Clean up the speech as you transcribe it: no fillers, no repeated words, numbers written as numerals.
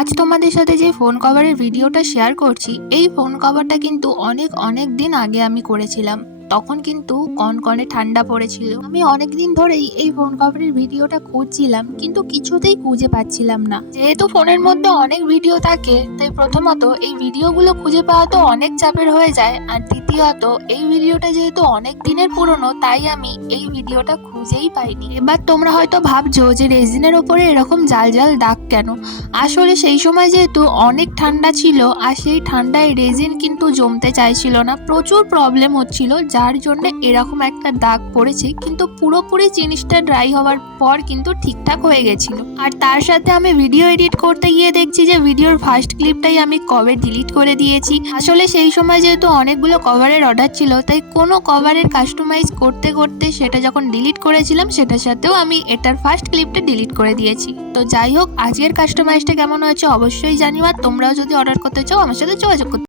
আজ তোমাদের সাথে যে ফোন কভারের ভিডিওটা শেয়ার করছি, এই ফোন কভারটা কিন্তু অনেক দিন আগে আমি করেছিলাম। তখন কিন্তু কনকনে ঠান্ডা পড়েছিল। আমি অনেক দিন ধরেই এই ফোন কভারের ভিডিওটা খুঁজছিলাম, কিন্তু কিছুতেই খুঁজে পাচ্ছিলাম না। যেহেতু ফোনের মধ্যে অনেক ভিডিও থাকে, তাই প্রথমত এই ভিডিওগুলো খুঁজে পাওয়া তো অনেক চাপের হয়ে যায়, আর দ্বিতীয়ত এই ভিডিওটা যেহেতু অনেক দিনের পুরনো, তাই আমি এই ভিডিওটা খুঁজেই পাইনি। এবার তোমরা হয়তো ভাবছো যে রেজিনের ওপরে এরকম জাল জাল দাগ কেন। আসলে সেই সময় যেহেতু অনেক ঠান্ডা ছিল, আর সেই ঠান্ডায় রেজিন কিন্তু জমতে চাইছিল না, প্রচুর প্রবলেম হচ্ছিল, যার জন্য এরকম একটা দাগ পড়েছে। কিন্তু পুরোপুরি জিনিসটা ড্রাই হওয়ার পর কিন্তু ঠিকঠাক হয়ে গেছিল। আর তার সাথে আমি ভিডিও এডিট করতে গিয়ে দেখছি যে ভিডিওর ফার্স্ট ক্লিপটাই আমি কবে ডিলিট করে দিয়েছি। আসলে সেই সময় যেহেতু অনেকগুলো কভারের অর্ডার ছিল, তাই কোনো কভারের কাস্টমাইজ করতে করতে সেটা যখন ডিলিট করেছিলাম, সেটার সাথেও আমি এটার ফার্স্ট ক্লিপটা ডিলিট করে দিয়েছি। তো যাই হোক, আজকের কাস্টমাইজটা কেমন হয়েছে অবশ্যই জানিও, আর তোমরাও যদি অর্ডার করতে চাও আমার সাথে যোগাযোগ করতে